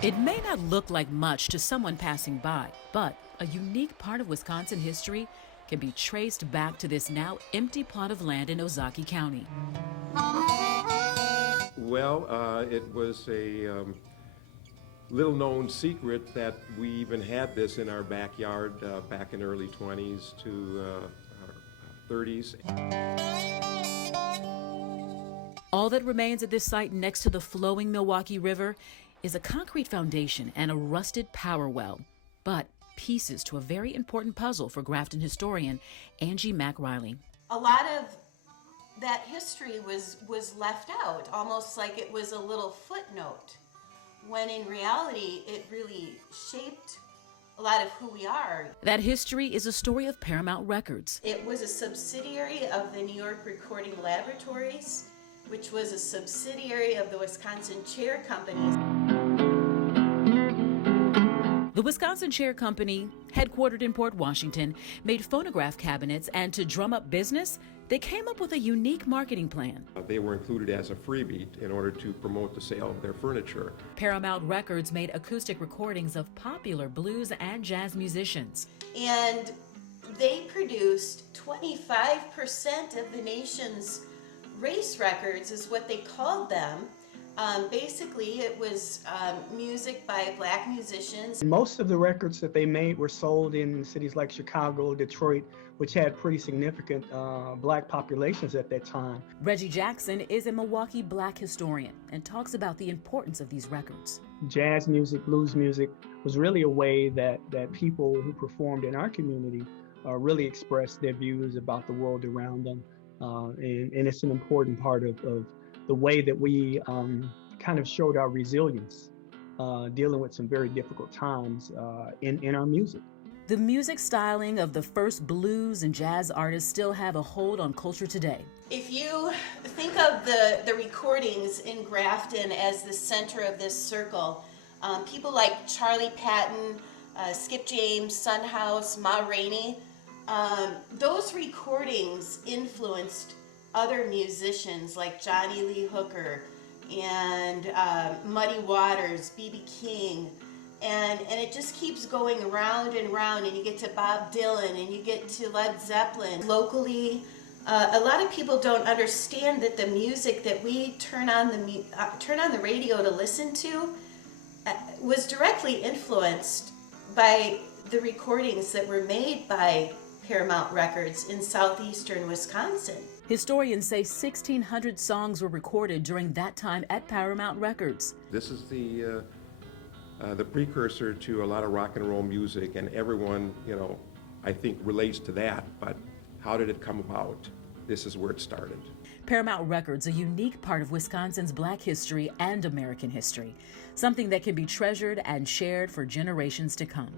It may not look like much to someone passing by, but a unique part of Wisconsin history can be traced back to this now empty plot of land in Ozaukee County. Well, it was a little known secret that we even had this in our backyard back in the early 20s to 30s. All that remains at this site next to the flowing Milwaukee River is a concrete foundation and a rusted power well, but pieces to a very important puzzle for Grafton historian Angie Mack Riley. A lot of that history was left out, almost like it was a little footnote, when in reality it really shaped a lot of who we are. That history is a story of Paramount Records. It was a subsidiary of the New York Recording Laboratories, which was a subsidiary of the Wisconsin Chair Company. The Wisconsin Chair Company, headquartered in Port Washington, made phonograph cabinets, and to drum up business, they came up with a unique marketing plan. They were included as a freebie in order to promote the sale of their furniture. Paramount Records made acoustic recordings of popular blues and jazz musicians. And they produced 25% of the nation's race records, is what they called them. Basically, it was music by black musicians. Most of the records that they made were sold in cities like Chicago, Detroit, which had pretty significant black populations at that time. Reggie Jackson is a Milwaukee black historian and talks about the importance of these records. Jazz music, blues music was really a way that people who performed in our community really expressed their views about the world around them. And it's an important part of the way that we kind of showed our resilience dealing with some very difficult times in our music. The music styling of the first blues and jazz artists still have a hold on culture today. If you think of the recordings in Grafton as the center of this circle, people like Charlie Patton, Skip James, Son House, Ma Rainey, those recordings influenced other musicians like Johnny Lee Hooker and Muddy Waters, B.B. King, and it just keeps going around and around, and you get to Bob Dylan and you get to Led Zeppelin. Locally, a lot of people don't understand that the music that we turn on the radio to listen to was directly influenced by the recordings that were made by Paramount Records in southeastern Wisconsin. Historians say 1,600 songs were recorded during that time at Paramount Records. This is the precursor to a lot of rock and roll music, and everyone, I think relates to that. But how did it come about? This is where it started. Paramount Records, a unique part of Wisconsin's black history and American history, something that can be treasured and shared for generations to come.